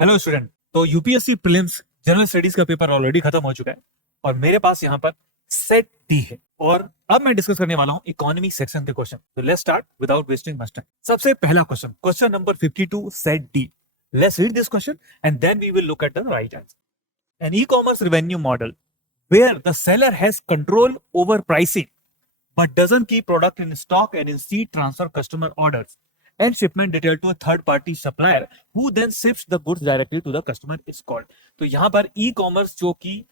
Hello student. तो UPSC prelims general studies का paper already खत्म हो चुका है और मेरे पास यहाँ पर सेट डी है और अब मैं डिस्कस करने वाला हूँ इकोनॉमी सेक्शन के क्वेश्चन। तो let's start without wasting much time. सबसे पहला question, question number 52, set D. Let's read this question and then we will look at the right answer. An e-commerce revenue model where the seller has control over pricing but doesn't keep product in stock and instead transfer customer orders and shipment detail to a third party supplier who then ships the goods directly to the customer is called। तो यहां पर e commerce जो कि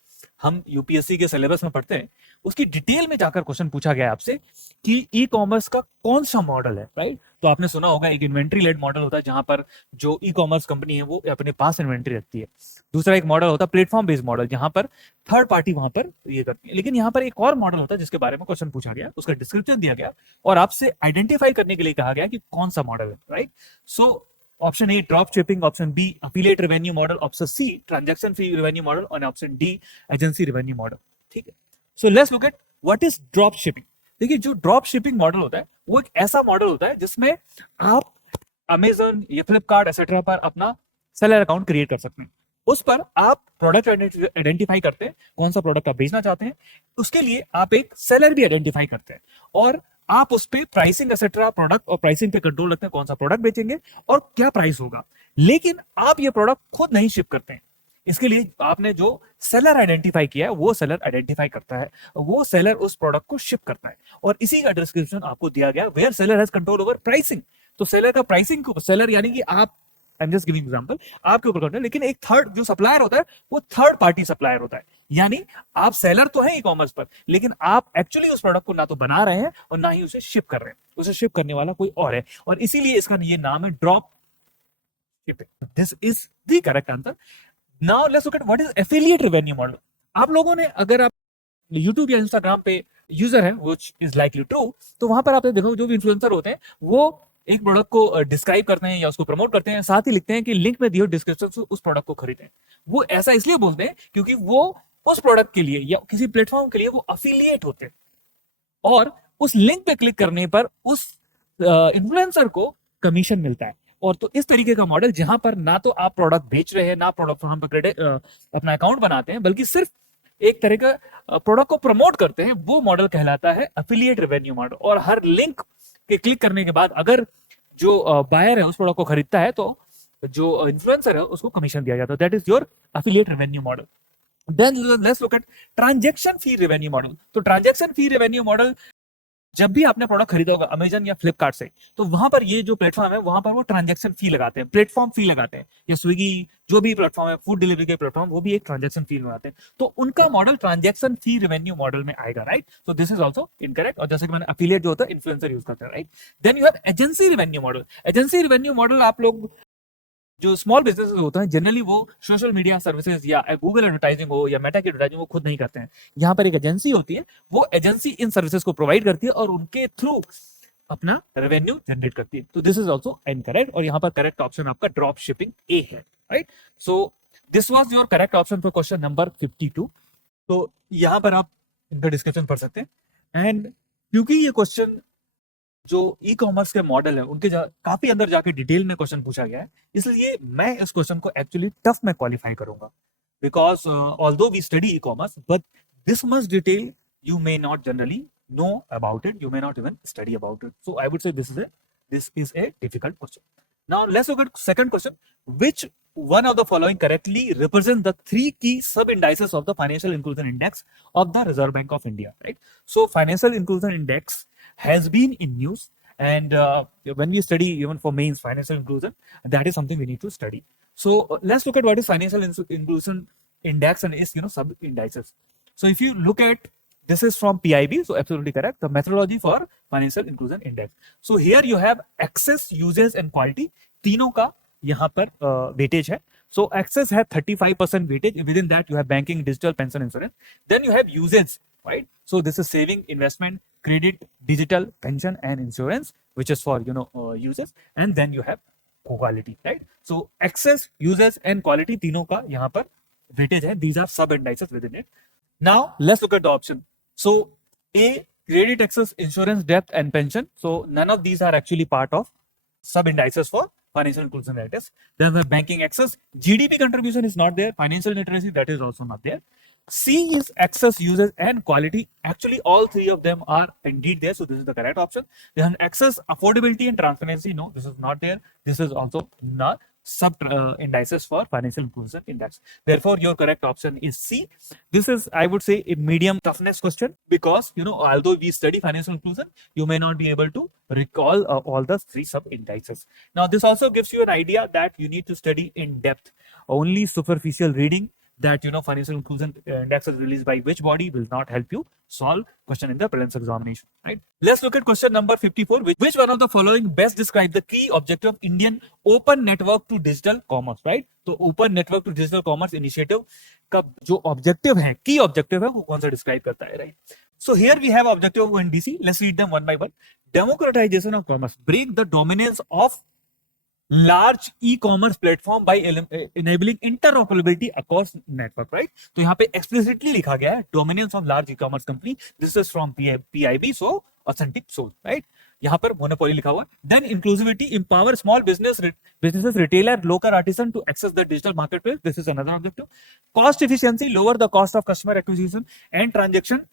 हम UPSC के syllabus में पढ़ते हैं उसकी डिटेल में जाकर क्वेश्चन पूछा गया आपसे कि ई कॉमर्स का कौन सा मॉडल है, राइट। तो आपने सुना होगा एक इन्वेंट्री लेड मॉडल होता है जहां पर जो ई कॉमर्स कंपनी है वो अपने पास इन्वेंट्री रखती है। दूसरा एक मॉडल होता है प्लेटफॉर्म बेस्ड मॉडल जहां पर थर्ड पार्टी वहां पर ये करती है। लेकिन यहाँ पर एक और मॉडल होता है जिसके बारे में क्वेश्चन पूछा गया, उसका डिस्क्रिप्शन दिया गया और आपसे आइडेंटिफाई करने के लिए कहा गया कि कौन सा मॉडल है, right. So option A drop shipping, option B affiliate revenue model, option C transaction fee revenue model और option D agency revenue model. ठीक है, so let's look at what is drop shipping. देखिए, जो drop shipping model होता है वो एक ऐसा मॉडल होता है जिसमें आप अमेजन या फ्लिपकार्ट एक्सेट्रा पर अपना सेलर अकाउंट क्रिएट कर सकते हैं। उस पर आप प्रोडक्ट आइडेंटिफाई करते हैं, कौन सा प्रोडक्ट आप बेचना चाहते हैं, उसके लिए आप एक सेलर भी आइडेंटिफाई करते हैं और आप उस पे प्राइसिंग एक्सेट्रा प्रोडक्ट और प्राइसिंग पे कंट्रोल रखते हैं, कौन सा प्रोडक्ट बेचेंगे और क्या प्राइस होगा। लेकिन आप ये प्रोडक्ट खुद नहीं शिप करते हैं, इसके लिए आपने जो सेलर आइडेंटिफाई किया है वो सेलर आइडेंटिफाई करता है, वो सेलर उस प्रोडक्ट को शिप करता है और इसी का डिस्क्रिप्शन आपको दिया गया, where seller has control over pricing. तो सेलर का प्राइसिंग को, सेलर यानी कि आप, I am just giving example, आपके ऊपर कंट्रोल, लेकिन एक थर्ड जो सप्लायर होता है वो थर्ड पार्टी सप्लायर होता है। यानी आप सेलर तो है ई कॉमर्स पर, लेकिन आप एक्चुअली उस प्रोडक्ट को ना तो बना रहे हैं और ना ही उसे शिप कर रहे हैं, उसे शिप करने वाला कोई और है और इसीलिए इसका ये नाम है drop shipping. This is the correct answer. Now let's look at what is affiliate revenue model. आप लोगों ने, अगर आप यूट्यूब या इंस्टाग्राम पे यूजर है व्हिच इज लाइकली ट्रू, तो वहां पर आपने देखो जो भी इन्फ्लुएंसर होते हैं वो एक प्रोडक्ट को डिस्क्राइब करते हैं या उसको प्रमोट करते हैं, साथ ही लिखते हैं कि लिंक में दिए डिस्क्रिप्शन से उस प्रोडक्ट को खरीदें। वो ऐसा इसलिए बोलते हैं क्योंकि वो उस प्रोडक्ट के लिए या किसी प्लेटफॉर्म के लिए वो अफिलिएट होते हैं और उस लिंक पे क्लिक करने पर उस इन्फ्लुएंसर को कमीशन मिलता है। और तो इस तरीके का मॉडल जहां पर ना तो आप प्रोडक्ट बेच रहे हैं ना प्रोडक्ट हम पर क्रेडिट अपना अकाउंट बनाते हैं, बल्कि सिर्फ एक तरह का प्रोडक्ट को प्रमोट करते हैं, वो मॉडल कहलाता है अफिलिएट रेवेन्यू मॉडल। और हर लिंक के क्लिक करने के बाद अगर जो बायर है उस प्रोडक्ट को खरीदता है तो जो इन्फ्लुएंसर है उसको कमीशन दिया जाता है। That is your affiliate revenue model. Then let's look at transaction fee revenue model. तो ट्रांजैक्शन फी रेवेन्यू मॉडल, जब भी आपने प्रोडक्ट खरीदा होगा अमेजन या फ्लिपकार्ट से, तो वहां पर ये जो प्लेटफॉर्म है वहां पर वो ट्रांजैक्शन फी लगाते हैं, प्लेटफॉर्म फी लगाते हैं, या स्विगी जो भी प्लेटफॉर्म है, फूड डिलीवरी के प्लेटफॉर्म, वो भी एक ट्रांजैक्शन फी लगाते हैं। तो उनका model transaction fee revenue model में आएगा, right. So this is also incorrect. और जैसे कि मैंने अफिलिएट जो होता है इन्फ्लुएंसर यूज करते हैं, right. Then you have agency revenue model. Agency revenue model आप लोग जो स्मॉल बिजनेसेस होते हैं जनरली वो सोशल मीडिया सर्विसेज या गूगल एडवर्टाइजिंग हो या मेटा की एडवर्टाइजिंग वो खुद नहीं करते हैं। यहाँ पर एक एजेंसी होती है, वो एजेंसी इन सर्विसेज को प्रोवाइड करती है और उनके थ्रू अपना रेवेन्यू जनरेट करती है। तो दिस इज ऑल्सो इनकरेक्ट और यहाँ पर करेक्ट ऑप्शन आपका ड्रॉप शिपिंग ए है, right. So this was your correct option for question number 52। तो यहाँ पर आप इनका डिस्कशन पढ़ सकते हैं। एंड क्योंकि ये क्वेश्चन जो ई कॉमर्स के मॉडल है उनके काफी अंदर जाके डिटेल में क्वेश्चन पूछा गया है, इसलिए मैं इस क्वेश्चन को एक्चुअली टफ में क्वालिफाई करूंगा। Because although we study e-commerce but this much detail you may not generally know about it, you may not even study about it. So I would say this is a difficult question. Now let's look at second question. Which one of the following correctly represent the three key sub indices of the financial inclusion index of the Reserve Bank of India, right? So financial inclusion index has been in news, and when we study even for mains financial inclusion, that is something we need to study. So let's look at what is financial inclusion index and its sub indices. So if you look at, this is from PIB, so absolutely correct, the methodology for financial inclusion index. So here you have access, uses and quality, तीनों का यहाँ पर weightage है. So access है 35% weightage, within that you have banking, digital, pension, insurance. Then you have usage, right? So this is saving, investment, credit, digital, pension and insurance, which is for uses. And then you have quality, right? So access, uses and quality तीनों का यहाँ पर weightage है. These are sub indices within it. Now let's look at the option. So A, credit, access, insurance, debt and pension. So none of these are actually part of sub indices for financial inclusion that is. Then the banking access, GDP contribution is not there. Financial literacy, that is also not there. C is access, usage, and quality. Actually, all three of them are indeed there. So this is the correct option. Then access, affordability, and transparency. No, this is not there. This is also not sub indices for financial inclusion index. Therefore, your correct option is C. This is, I would say, a medium toughness question because although we study financial inclusion, you may not be able to recall all the three sub indices. Now, this also gives you an idea that you need to study in depth. Only superficial reading that financial inclusion index is released by which body will not help you solve question in the prelims examination, right? Let's look at question number 54. Which one of the following best describe the key objective of Indian open network to digital commerce, right? तो open network to digital commerce initiative का जो objective है, key objective है, वो कौन सा describe करता है, right? So here we have objective of ONDC. Let's read them one by one. Democratization of commerce, break the dominance of large e-commerce platform by enabling interoperability across network, right? तो यहाँ पे explicitly लिखा गया है dominance of large e-commerce company. This is from PIB, so authentic source, right? यहाँ पर monopoly लिखा हुआ. Then inclusivity, empower small businesses, retailer, local artisan to access the digital marketplace. This is another objective. Cost efficiency, lower the cost of customer acquisition and transaction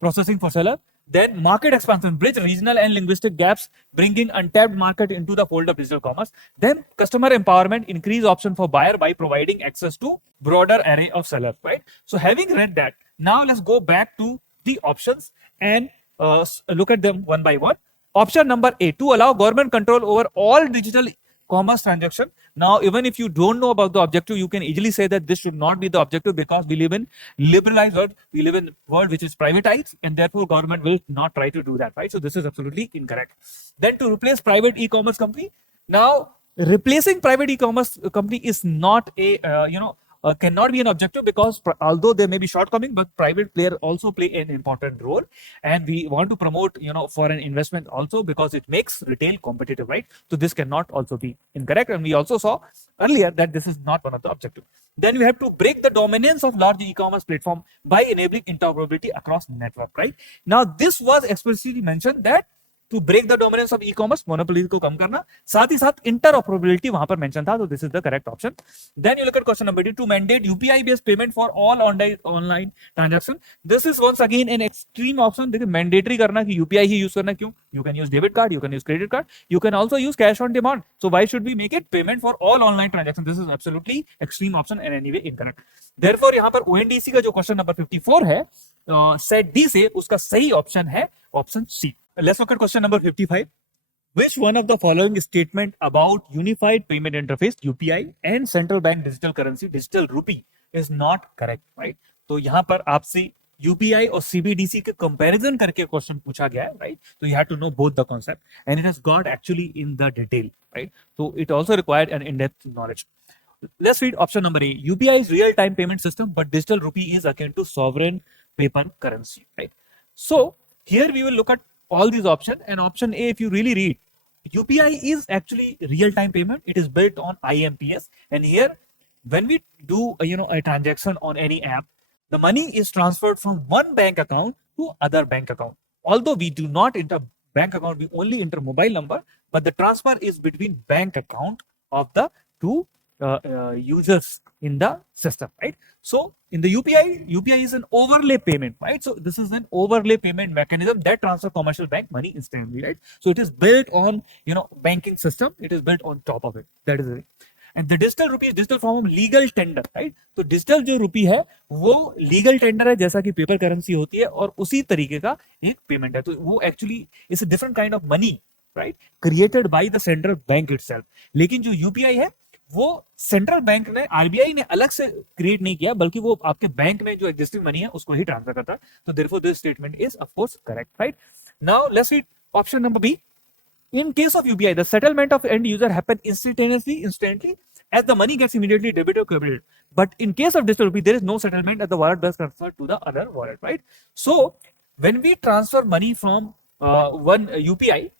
processing for seller. Then market expansion, bridge regional and linguistic gaps, bringing untapped market into the fold of digital commerce. Then customer empowerment, increase option for buyer by providing access to broader array of sellers, right? So having read that, now let's go back to the options and look at them one by one. Option number A, to allow government control over all digital commerce transaction. Now, even if you don't know about the objective, you can easily say that this should not be the objective because we live in liberalized world. We live in a world which is privatized and therefore government will not try to do that, right? So this is absolutely incorrect. Then to replace private e-commerce company. Now, replacing private e-commerce company is not a, cannot be an objective because although there may be shortcoming, but private player also play an important role, and we want to promote foreign investment also because it makes retail competitive, right? So this cannot also be incorrect, and we also saw earlier that this is not one of the objectives. Then we have to break the dominance of large e-commerce platform by enabling interoperability across network, right? Now this was explicitly mentioned that to break the dominance of e-commerce, monopoly को कम करना, साथ ही साथ interoperability वहां पर mention था, तो this is the correct option. Then you look at question number 2, to mandate UPI based payment for all online transaction. This is once again an extreme option. देखिए mandatory करना कि UPI ही use करना, क्यों? You can use debit card, you can use credit card, you can also use cash on demand. So why should we make it payment for all online transactions? This is absolutely extreme option and anyway incorrect. Therefore यहाँ पर ONDC का जो question number 54 है, set D से उसका सही option है option C. Let's look at question number 55. Which one of the following statement about unified payment interface UPI and central bank digital currency digital rupee is not correct, right? तो यहाँ पर आपसे UPI और CBDC के comparison करके question पूछा गया है, right? So you have to know both the concept and it has got actually in the detail, right? So it also required an in-depth knowledge. Let's read option number A. UPI is real-time payment system, but digital rupee is akin to sovereign paper currency, right? So here we will look at all these options, and option A, if you really read, UPI is actually real-time payment. It is built on IMPS, and here when we do a transaction on any app, the money is transferred from one bank account to other bank account. Although we do not enter bank account, we only enter mobile number, but the transfer is between bank account of the two users in the system, right? So in the UPI is an overlay payment, right? So this is an overlay payment mechanism that transfer commercial bank money instantly, right? So it is built on banking system. It is built on top of it. That is it. And the digital rupee is digital form of legal tender, right? तो digital जो रुपी है वो legal tender है, जैसा कि paper currency होती है, और उसी तरीके का एक पेमेंट है. तो वो actually is a different kind of money, right? Created by the central bank itself. लेकिन जो UPI है वो सेंट्रल बैंक ने, आरबीआई ने अलग से क्रिएट नहीं किया, बल्कि वो आपके बैंक में जो एग्जिस्टिंग मनी है उसको ही ट्रांसफर करता है. तो therefore this statement is of course correct, right? Now let's read option number B. In case of UPI, the settlement of end user happen instantly as the money gets immediately debited or credited. But in case of digital rupee, there is no settlement as the wallet does transfer to the other wallet, right? So when we transfer money from one UPI,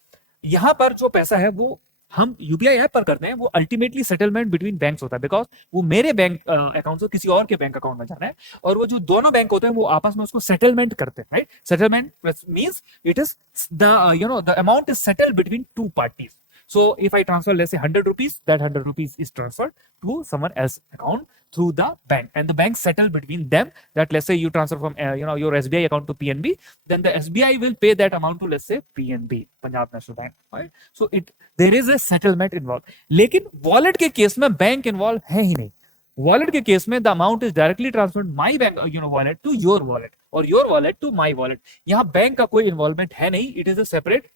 यहाँ पर जो पैसा है वो हम UPI app पर करते हैं, वो अल्टीमेटली सेटलमेंट बिटवीन बैंक्स होता है, बिकॉज वो मेरे बैंक अकाउंट से किसी और के बैंक अकाउंट में जाना है, और वो जो दोनों बैंक होते हैं वो आपस में उसको सेटलमेंट करते हैं, right? Settlement means it is the the amount is settled between two parties. So if I transfer, let's say 100 rupees, that 100 rupees is transferred to someone else's account through the bank, and the bank settle between them. That let's say you transfer from your SBI account to PNB, then the SBI will pay that amount to, let's say, PNB, Punjab National Bank, right? So there is a settlement involved. लेकिन wallet के case में bank involved है ही नहीं. Wallet के case में the amount is directly transferred my bank wallet to your wallet और your wallet to my wallet. यहाँ बैंक का कोई इन्वॉल्वमेंट है नहीं. It is a separate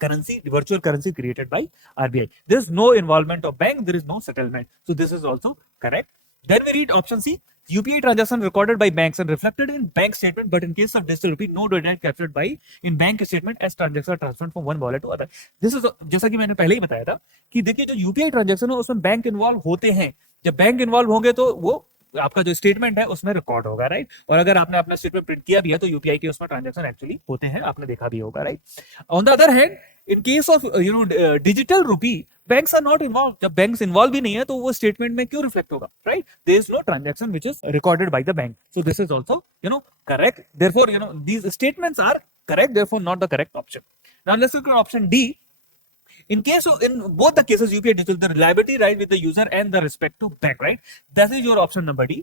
currency, virtual currency created by RBI. There is no involvement of bank, there is no settlement. So this is also correct. Then we read option C. UPI transaction recorded by banks and reflected in bank statement, but in case of digital rupee, no data captured by in bank statement as transaction transferred from one wallet to other. This is जैसा कि मैंने पहले ही बताया था कि देखिए जो UPI transaction है उसमें बैंक इन्वॉल्व होते हैं. जब बैंक इन्वॉल्व होंगे तो वो आपका जो स्टेटमेंट है उसमें रिकॉर्ड होगा, राइट. और अगर आपने अपना स्टेटमेंट प्रिंट किया भी है तो यूपीआई के उसमें ट्रांजैक्शन एक्चुअली होते हैं, आपने देखा भी होगा, right. On the other hand, in case of digital rupee, banks are not involve. जब बैंक्स इन्वॉल्व भी नहीं है तो वो स्टेटमेंट में क्यों रिफ्लेक्ट होगा, right. There is no transaction which is recorded by the bank. So this is also correct. Therefore these statements are correct, therefore not the correct option. Now let's look at option D. In both the cases UPI digital, the liability right with the user and the respect to bank, right. That is your option number D.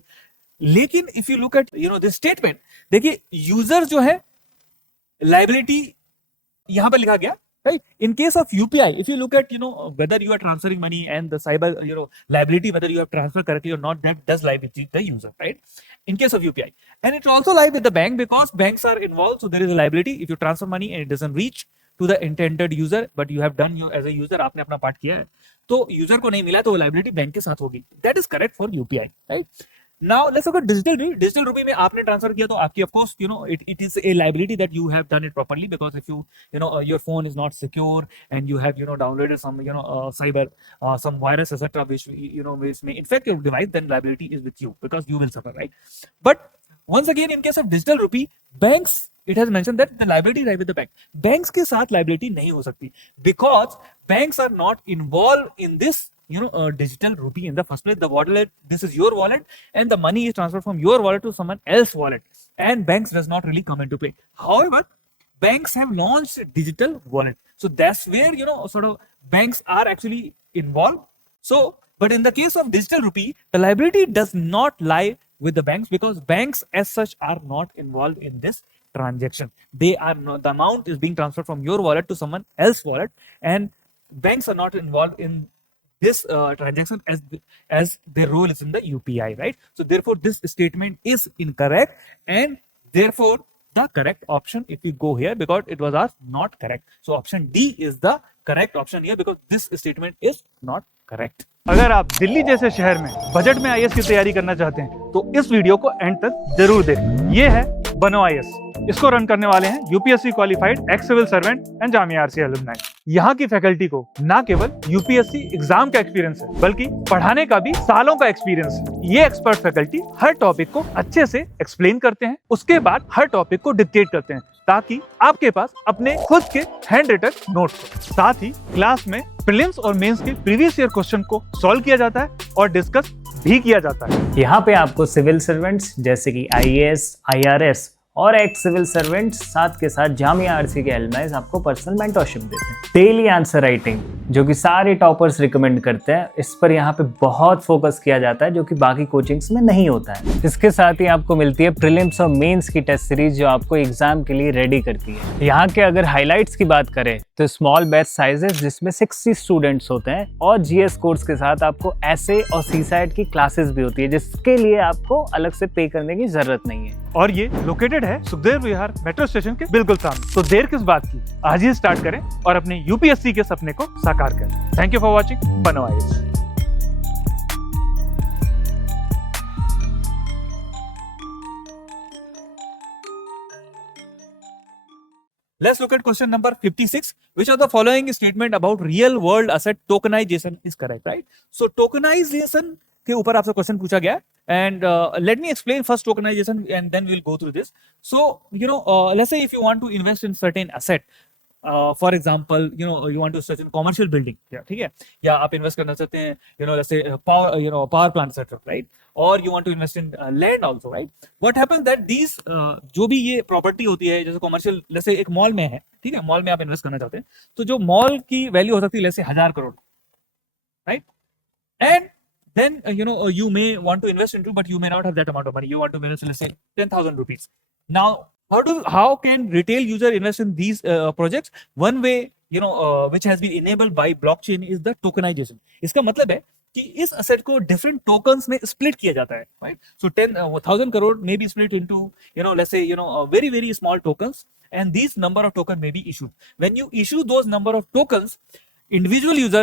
लेकिन if you look at this statement, देखिए user जो है liability यहां पर लिखा गया, right. In case of UPI, if you look at whether you are transferring money and the cyber liability, whether you have transferred correctly or not, that does lie with the user, right. In case of UPI, and it also lie with the bank because banks are involved, so there is a liability if you transfer money and it doesn't reach to the intended user, but you have done as a user, आपने अपना part किया है तो user को नहीं मिला तो वो लाइबिलिटी बैंक के साथ होगी. That is correct for UPI, right. Now let's look at digital rupee में आपने ट्रांसफर किया तो आपकी of course it is a liability that you have done it properly because if your phone is not secure and you have downloaded some cyber some virus etc which which may infect your device, then liability is with you because you will suffer, right. But once again in case of digital rupee, banks, it has mentioned that the liability lie with the bank. Banks के साथ liability नहीं हो सकती because banks are not involved in this digital rupee in the first place. The wallet, this is your wallet and the money is transferred from your wallet to someone else's wallet, and banks does not really come into play. However, banks have launched digital wallet, so that's where sort of banks are actually involved. So but in the case of digital rupee, the liability does not lie with the banks because banks as such are not involved in this transaction. They are not, the amount is being transferred from your wallet to someone else's wallet, and banks are not involved in this transaction as their role is in the UPI, right. So therefore this statement is incorrect, and therefore the correct option if we go here, because it was asked not correct, so option D is the correct option here because this statement is not correct. अगर आप दिल्ली जैसे शहर में budget में IAS की तैयारी करना चाहते हैं तो इस वीडियो को एंड तक जरूर देखें. ये है बनो आईएएस. इसको रन करने वाले हैं UPSC qualified ex civil servant and Jamia RC alumni. यहाँ की फैकल्टी को ना केवल यूपीएससी एग्जाम का एक्सपीरियंस है बल्कि पढ़ाने का भी सालों का एक्सपीरियंस है. ये एक्सपर्ट फैकल्टी हर टॉपिक को अच्छे से एक्सप्लेन करते हैं, उसके बाद हर टॉपिक को डिक्टेट करते हैं ताकि आपके पास अपने खुद के हैंड रिटन नोट्स हो. साथ ही क्लास में प्रीलिम्स और मेंस के प्रीवियस ईयर क्वेश्चन को सॉल्व किया जाता है और डिस्कस भी किया जाता है. यहाँ पे आपको सिविल सर्वेंट्स जैसे कि आईएएस, आईआरएस और एक्स सिविल सर्वेंट्स साथ के साथ जामिया आरसी के एलुमनाइज आपको पर्सनल मेंटरशिप देते हैं. डेली आंसर राइटिंग जो कि सारे टॉपर्स रिकमेंड करते हैं, इस पर यहाँ पे बहुत फोकस किया जाता है जो कि बाकी कोचिंग्स में नहीं होता है. इसके साथ ही आपको मिलती है प्रीलिम्स और मेंस की टेस्ट सीरीज जो आपको एग्जाम के लिए रेडी करती है. यहाँ के अगर हाईलाइट्स की बात करें तो स्मॉल बैच साइजेस जिसमें 60 स्टूडेंट्स होते हैं और जीएस कोर्स के साथ आपको एसए और सीसैट की क्लासेस भी होती है जिसके लिए आपको अलग से पे करने की जरूरत नहीं है. और ये लोकेटेड है सुखदेव विहार मेट्रो स्टेशन के बिल्कुल सामने. तो देर किस बात की, आज ही स्टार्ट करें और अपने यूपीएससी के सपने को साकार करें. थैंक यू फॉर वॉचिंग बनो IAS. Let's look at question number 56. Which of the following statement about real world asset tokenization is correct, right? So tokenization के ऊपर आपसे क्वेश्चन पूछा गया and let me explain first tokenization and then we'll go through this. So let's say if you want to invest in certain asset, for example you know you want to invest in commercial building, ठीक है, या आप invest करना चाहते हैं you know जैसे power plant setup, right, और you want to invest in land also, right. What happens that these जो भी ये प्रॉपर्टी होती है, जैसे कमर्शियल, जैसे एक मॉल में है, ठीक है, मॉल में आप इन्वेस्ट करना चाहते हैं, तो जो मॉल की वैल्यू हो सकती है जैसे 1000 crore, right, and then you may want to invest into, but you may not have that amount of money. You want to invest in, let's say, 10,000 rupees. Now how can retail user invest in these projects? One way which has been enabled by blockchain is the tokenization. इसका मतलब है कि इस asset को different tokens में split किया जाता है, right? So 10,000 crore may be split into let's say very very small tokens, and these number of tokens may be issued. When you issue those number of tokens, individual user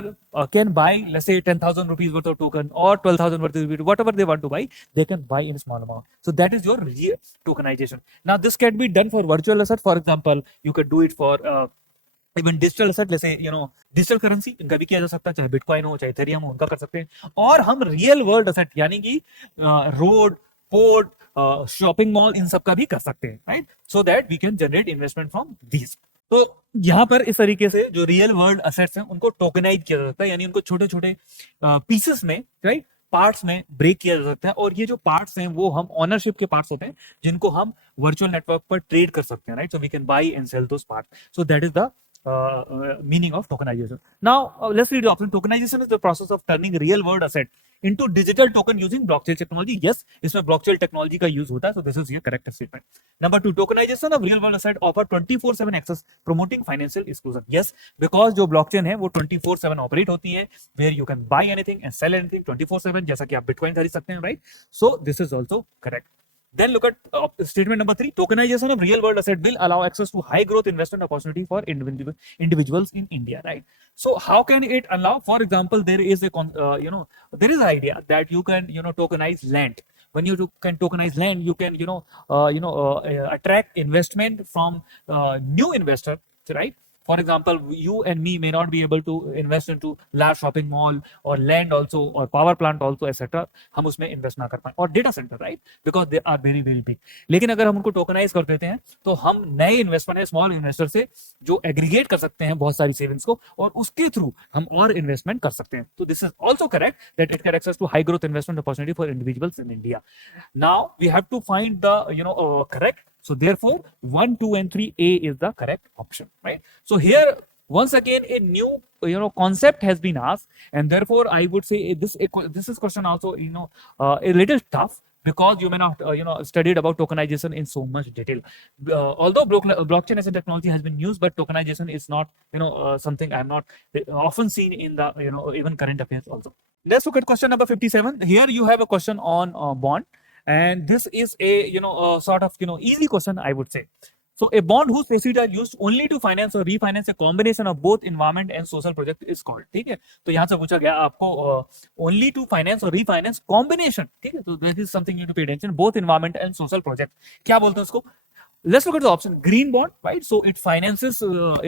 can buy, let's say, 10,000 rupees worth of token or 12,000 worth of token, whatever they want to buy, they can buy in small amount. So that is your real tokenization. Now this can be done for virtual asset. For example, you could do it for even digital asset, let's say digital currency, इनका भी किया जा सकता है, चाहे bitcoin हो चाहे Ethereum हो, उनका कर सकते हैं. और हम रियल वर्ल्ड असेट यानी कि रोड, पोर्ट, शॉपिंग मॉल, इन सब का भी कर सकते हैं, right, so that we can generate investment from these. तो यहाँ पर इस तरीके से जो रियल वर्ल्ड असेट्स हैं उनको टोकनाइज किया जा सकता है, यानी उनको छोटे छोटे पीसेस में, राइट, पार्ट्स में ब्रेक किया जा सकता है. और ये जो पार्ट्स हैं वो हम ऑनरशिप के पार्ट्स होते हैं जिनको हम वर्चुअल नेटवर्क पर ट्रेड कर सकते हैं, right. So we can buy and sell those parts. So that is the meaning of tokenization. Now let's read the option. Tokenization is the process of turning real world asset into digital token using blockchain technology. Yes, इसमें blockchain technology का use होता है. So this is your correct statement. Number 2, tokenization of real world asset offer 24/7 access, promoting financial inclusion. Yes, because जो blockchain है वो 24/7 operate होती है, where you can buy anything and sell anything 24/7, जैसा कि आप Bitcoin खरीद सकते हैं, right? So this is also correct. Then look at statement number 3. Tokenization of real world asset will allow access to high growth investment opportunity for individuals in India, right? So how can it allow? For example, there is a there is an idea that you can tokenize land. When you can tokenize land, you can attract investment from new investor, right? For example, you and me may not be able to invest into large shopping mall or land also or power plant also, etc. हम उसमें invest ना कर पाए, और data centre, right, because they are very very big. लेकिन अगर हम उनको टोकनाइज कर देते हैं तो हम नए इन्वेस्टमेंट है स्मॉल इन्वेस्टर से जो एग्रीगेट कर सकते हैं बहुत सारी सेविंग्स को, और उसके थ्रू हम और इन्वेस्टमेंट कर सकते हैं. तो this is also correct that it can access to high growth investment opportunity for individuals in India. Now we have to find the correct. So therefore 1, 2 and 3A is the correct option, right? So here once again a new concept has been asked, and therefore I would say this is question also a little tough, because you may not studied about tokenization in so much detail. Although blockchain as a technology has been used, but tokenization is not something I have not often seen in the even current affairs also. Let's look at question number 57. Here you have a question on bond. And this is a sort of easy question, I would say. So a bond whose proceeds are used only to finance or refinance a combination of both environment and social project is called. ठीक है, तो यहाँ से पूछा गया आपको only to finance or refinance combination, ठीक है, तो this is something you need to pay attention, both environment and social project. क्या बोलते हैं उसको? Let's look at the option. Green bond, right? So it finances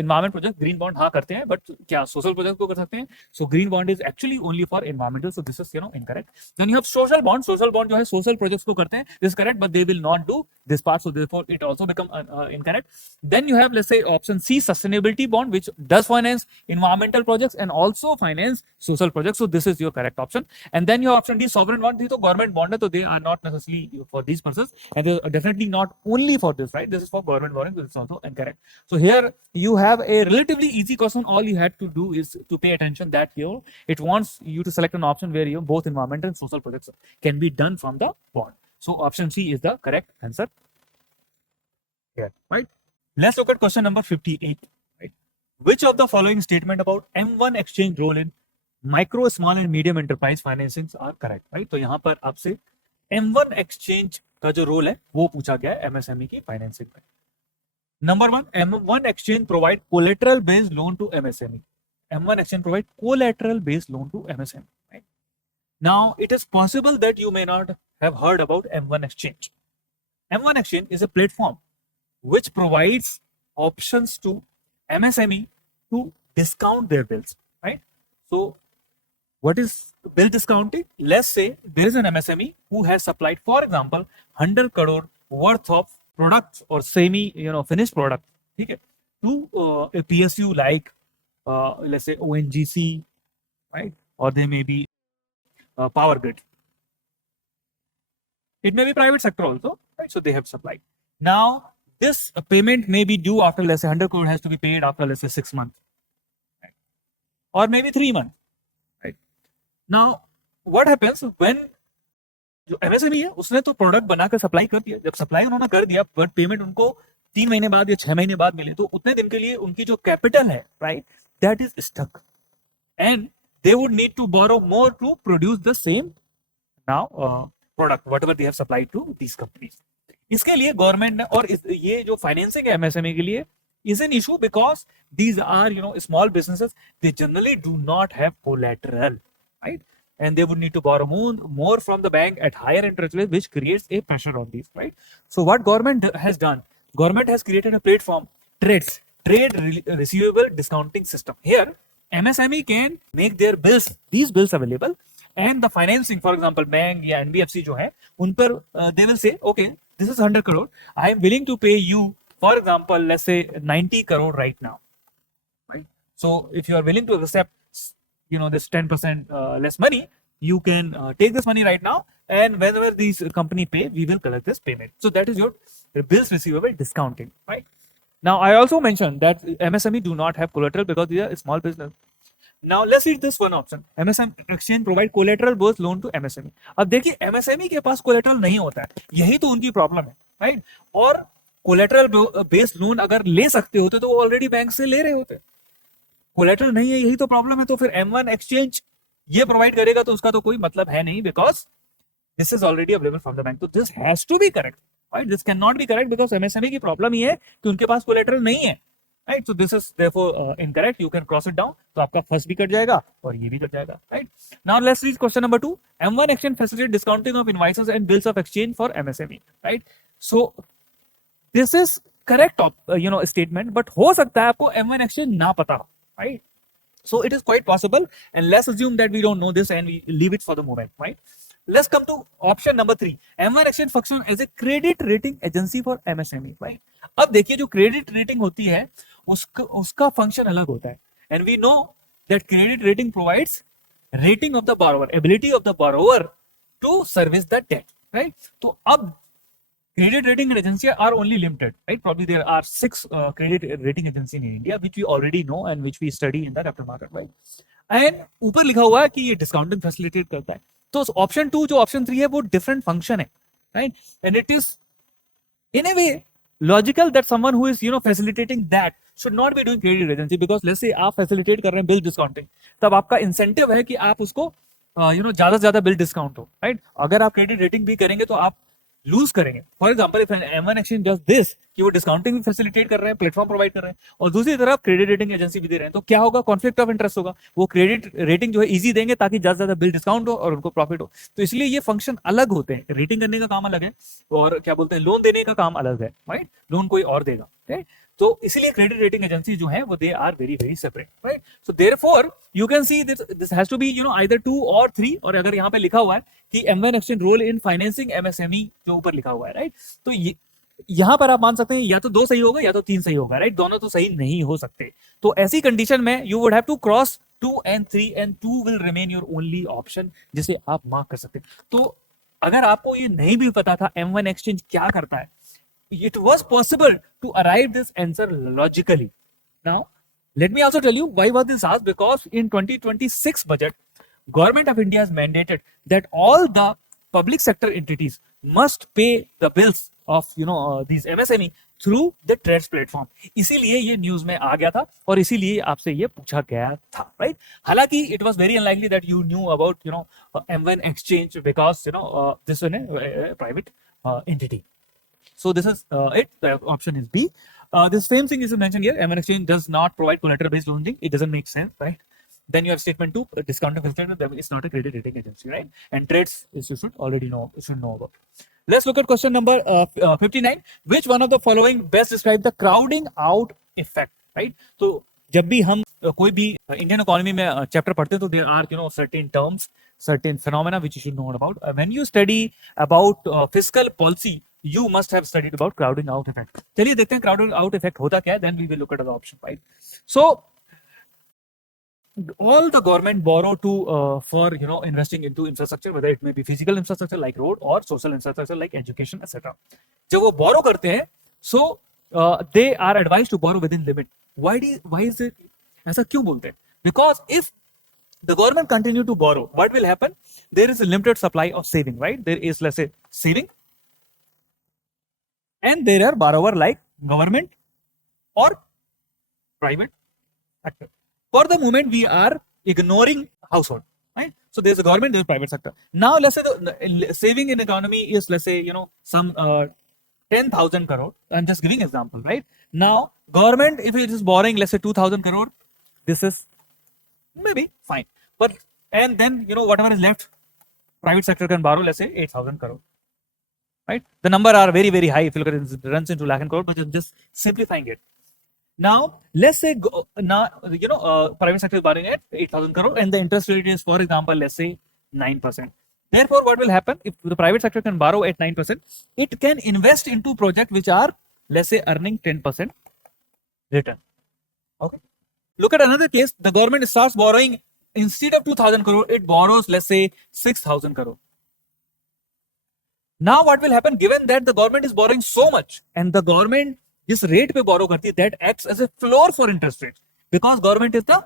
environment project. Green bond हाँ करते हैं, but क्या social project को कर सकते हैं? So green bond is actually only for environmental. So this is incorrect. Then you have social bond. Social bond जो है social projects को करते हैं. This is correct, but they will not do this part. So therefore it also become incorrect. Then you have, let's say, option C, sustainability bond, which does finance environmental projects and also finance social projects. So this is your correct option. And then your option D, sovereign bond. थी तो government bond है, तो they are not necessarily for these purposes, and they are definitely not only for this, right? This is for government borrowing. This is also incorrect. So here you have a relatively easy question. All you had to do is to pay attention that it wants you to select an option where both environmental and social projects can be done from the bond. So option C is the correct answer here, right? Let's look at question number 58, right? Which of the following statement about M1 exchange role in micro, small and medium enterprise financings are correct, right? तो यहाँ पर आपसे M1 exchange का जो role है वो पूछा गया है MSME की फाइनेंसिंग में. Number 1, M1 exchange provide collateral based loan to MSME. M1 exchange provide collateral based loan to MSME, right? Now it is possible that you may not have heard about M1 exchange. M1 exchange is a platform which provides options to MSME to discount their bills, right? So what is bill discounting? Let's say there is an MSME who has supplied, for example, 100 crore worth of products or semi finished product, ठीक है, a PSU like let's say ONGC, right? Or they may be Power Grid. It may be private sector also, right? So they have supplied. Now, this payment may be due after, let's say, 100 crore has to be paid after, let's say, 6 months, right? Or maybe 3 months, right? Now, what happens when जो MSME है उसने तो product बनाकर supply कर दिया, जब supply उन्होंने कर दिया बट पेमेंट उनको 3 महीने बाद या 6 महीने बाद मिले, तो उतने दिन के लिए उनकी जो कैपिटल है, right, that is stuck and they would need to borrow more to produce the same now product whatever they have supplied to these companies. इसके लिए गवर्नमेंट ने, और ये जो फाइनेंसिंग है एमएसएमई के लिए is an issue because these are, you know, small businesses. They generally do not have collateral, right? And they would need to borrow more from the bank at higher interest rates, which creates a pressure on these, right? So what government has done, government has created a platform, trade receivable discounting system. Here, MSME can make their bills, these bills available, and the financing, for example, bank या NBFC जो है, उन पर they will say, okay, this is 100 crore. I am willing to pay you, for example, let's say 90 crore right now, right? So if you are willing to accept, you know, this 10% less money, you can take this money right now, and whenever these company pay, we will collect this payment. So that is your bills receivable discounting, right? Now I also mentioned that MSME do not have collateral because they are a small business. Now let's read this one option. MSME exchange provide collateral based loan to MSME. अब देखिए MSME के पास collateral नहीं होता है, यही तो उनकी problem है, राइट? और कोलेटरल बेस्ड लोन अगर ले सकते होते तो वो ऑलरेडी बैंक से ले रहे होते. कोलेटरल नहीं है, यही तो प्रॉब्लम है. तो फिर M1 एक्सचेंज ये प्रोवाइड करेगा तो उसका तो कोई मतलब है नहीं, because this is already available from the bank. तो this has to be correct, right? This can not be correct because MSME की प्रॉब्लम ये है कि उनके पास कोलेटरल नहीं है, right? So this is therefore incorrect. You can cross it down. तो आपका फर्स्ट भी कट जाएगा और ये भी कट जाएगा, right? Now let's read question number 2. M1 exchange facilitate discounting of invoices and bills of exchange for MSME, right? So this is correct, you know, statement, but हो सकता है आपको M1 exchange ना पता हो, right? So it is quite possible, and let's assume that we don't know this and we leave it for the moment, right? Let's come to option number 3. M1 exchange function as a credit rating agency for MSME, right? अब देखिए जो credit rating होती है उसका function अलग होता है, and we know that credit rating provides rating of the borrower, ability of the borrower to service the debt, right? तो अब credit rating agencies are only limited, right? Probably there are 6 credit rating agencies in India, which we already know and which we study in the capital market, right? And ऊपर लिखा हुआ है कि ये discounting facilitate करता है. तो option 2 जो option 3 है वो different function है, right? And it is in a way logical that someone who is, you know, facilitating that should not be doing credit agency, because let's say आप facilitate कर रहे हैं bill discounting, तब आपका incentive है कि आप उसको you know ज्यादा से ज्यादा bill discount हो, right? अगर आप credit rating भी करेंगे तो आप लूज करेंगे. For example if M1 exchange does this कि वो डिस्काउंटिंग भी फैसिलिटेट कर रहे हैं, प्लेटफॉर्म प्रोवाइड कर रहे हैं, और दूसरी तरफ क्रेडिट रेटिंग एजेंसी भी दे रहे हैं, तो क्या होगा? कॉन्फ्लिक्ट ऑफ इंटरेस्ट होगा. वो क्रेडिट रेटिंग जो है इजी देंगे ताकि ज्यादा से ज्यादा बिल डिस्काउंट हो और उनको प्रॉफिट हो. तो इसलिए ये फंक्शन अलग होते हैं. रेटिंग करने का काम अलग है और क्या बोलते हैं लोन देने का काम अलग है, राइट? लोन कोई और देगा, राइट? तो इसलिए क्रेडिट रेटिंग एजेंसी जो है वो they are very very separate, right? So therefore you can see this has to be, you know, either 2 और 3. और अगर यहाँ पे लिखा हुआ है कि M1 exchange role in financing MSME जो ऊपर लिखा हुआ है, राइट? तो यहाँ पर आप मान सकते हैं या तो 2 सही होगा या तो 3 सही होगा, राइट? दोनों तो सही नहीं हो सकते. तो ऐसी कंडीशन में you would have to cross 2 and 3 and 2 will remain your only option, जिसे आप मार्क कर सकते हैं. तो अगर आपको ये नहीं भी पता था M1 एक्सचेंज क्या करता है, it was possible to arrive this answer logically. Now, let me also tell you why was this asked, because in 2026 budget, Government of India has mandated that all the public sector entities must pay the bills of, you know, these MSME through the TRADES platform. इसीलिए ये news में आ गया था और इसीलिए आपसे ये पूछा गया था, right? हालांकि it was very unlikely that you knew about, you know, M1 exchange because, you know, this one a private entity. So this is it. The option is B. The same thing is mentioned here. M1 exchange does not provide collateral based loaning. It doesn't make sense, right? Then you have statement 2, discounting facilitator. It's not a credit rating agency, right? And trades is you should already know. You should know about. Let's look at question number 59. Which one of the following best describe the crowding out effect, right? So जब भी हम कोई भी Indian economy में chapter पढ़ते हैं तो there are, you know, certain terms, certain phenomena which you should know about. When you study about fiscal policy, you must have studied about crowding out effect. चलिए देखते हैं crowding out effect होता क्या है, then we will look at the option, right? So all the government borrow to for investing into infrastructure, whether it may be physical infrastructure like road or social infrastructure like education, etc. जब वो borrow करते हैं, so they are advised to borrow within limit. Why is it? ऐसा क्यों बोलते हैं? Because if the government continue to borrow, what will happen? There is a limited supply of saving, right? There is, let's say, saving, and there are borrower like government or private sector. For the moment, we are ignoring household, right? So there's a government, there's private sector. Now, let's say the saving in economy is, let's say, some 10,000 crore. I'm just giving example, right? Now, government, if it is borrowing, let's say 2,000 crore, this is maybe fine. But, and then, whatever is left, private sector can borrow, let's say 8,000 crore, right? The number are very, very high. If you look at it, it runs into lakh and crore, but I'm just simplifying it. Now, let's say, private sector is borrowing at 8,000 crore and the interest rate is, for example, let's say 9%. Therefore, what will happen if the private sector can borrow at 9%, it can invest into projects which are, let's say, earning 10% return. Okay. Look at another case. The government starts borrowing, instead of 2,000 crore, it borrows, let's say, 6,000 crore. Now, what will happen, given that the government is borrowing so much and the government this rate पे borrow करती है, that acts as a floor for interest rate because government is the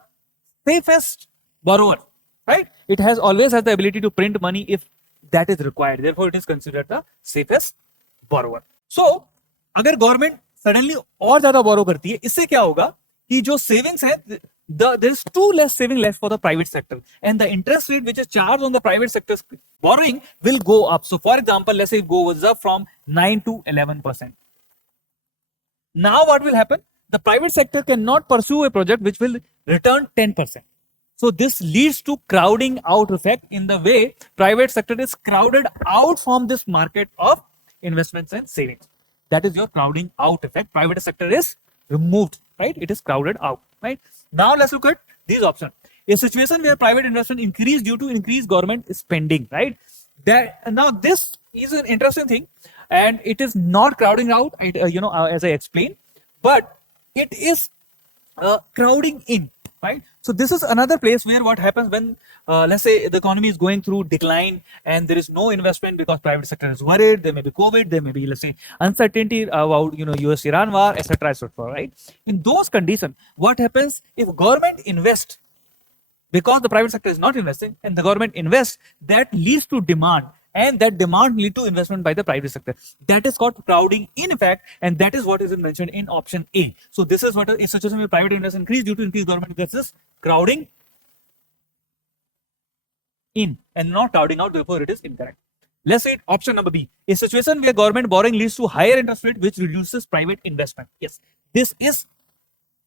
safest borrower, right? It always has the ability to print money if that is required. Therefore, it is considered the safest borrower. So, अगर government suddenly और ज़्यादा borrow करती है, इससे क्या होगा कि जो savings है, there is too less saving left for the private sector, and the interest rate which is charged on the private sector's borrowing will go up. So, for example, let's say it goes up from 9 to 11%. Now what will happen? The private sector cannot pursue a project which will return 10%. So this leads to crowding out effect in the way private sector is crowded out from this market of investments and savings. That is your crowding out effect. Private sector is removed, right? It is crowded out, right? Now let's look at these options. A situation where private investment increase due to increased government spending, right? Now this is an interesting thing. And it is not crowding out, as I explained, but it is crowding in, right? So this is another place where what happens when, let's say, the economy is going through decline and there is no investment because private sector is worried. There may be COVID, there may be, let's say, uncertainty about, US-Iran war, etc., right? In those conditions, what happens if government invests because the private sector is not investing and the government invests, that leads to demand. And that demand lead to investment by the private sector. That is called crowding in effect, and that is what is mentioned in option A. So this is what a situation where private investment increase due to increased government. This is crowding in and not crowding out. Therefore, it is incorrect. Let's say option number B. A situation where government borrowing leads to higher interest rate, which reduces private investment. Yes, this is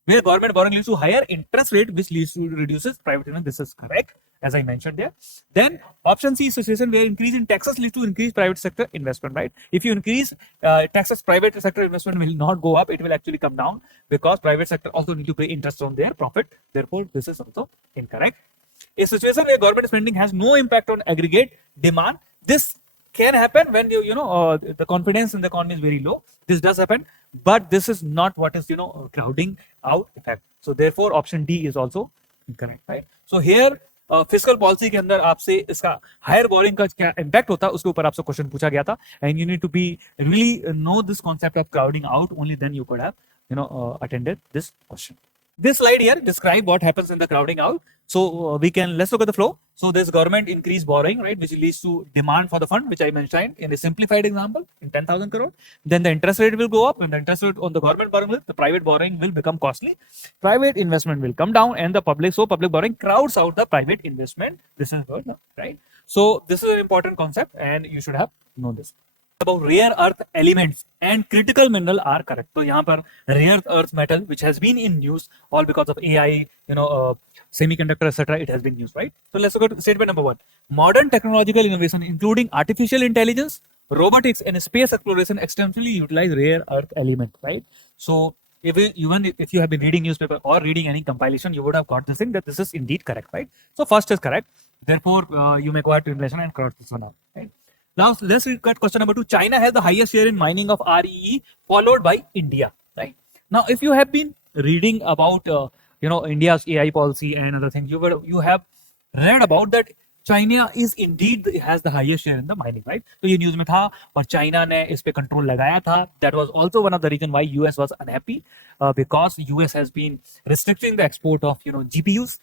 where government borrowing leads to higher interest rate, which leads to reduces private investment. This is correct, as I mentioned there. Then option C is situation where increase in taxes leads to increased private sector investment, right? If you increase taxes, private sector investment will not go up, it will actually come down because private sector also need to pay interest on their profit. Therefore, this is also incorrect. A situation where government spending has no impact on aggregate demand. This can happen when the confidence in the economy is very low. This does happen, but this is not what is crowding out effect. So therefore option D is also incorrect, right? So here physical policy के अंदर आपसे इसका higher boring का क्या impact होता है उसके ऊपर आपसे क्वेश्चन पूछा गया था, and you need to be really know this concept of crowding out, only then you could have attended this question. This slide here describe what happens in the crowding out. So let's look at the flow. So this government increased borrowing, right, which leads to demand for the fund, which I mentioned in a simplified example in 10,000 crore. Then the interest rate will go up, and the interest rate on the government borrowing, the private borrowing will become costly. Private investment will come down, and the public borrowing crowds out the private investment. This is good, right? So this is an important concept, and you should have known this. About rare earth elements and critical mineral are correct. So यहाँ पर rare earth metal which has been in news all because of AI, semiconductor, etc. It has been used, right? So let's look at statement number 1. Modern technological innovation, including artificial intelligence, robotics, and space exploration, extensively utilize rare earth element, right? So if you have been reading newspaper or reading any compilation, you would have got this thing that this is indeed correct, right? So first is correct. Therefore, you may go ahead to inflation and cross this one out, right? Now let's look at question number 2. China has the highest share in mining of REE, followed by India. Right now, if you have been reading about India's AI policy and other things, you have read about that China is indeed has the highest share in the mining, right? तो ये news में था और China ने इस पे control लगाया था. That was also one of the reason why US was unhappy because US has been restricting the export of GPUs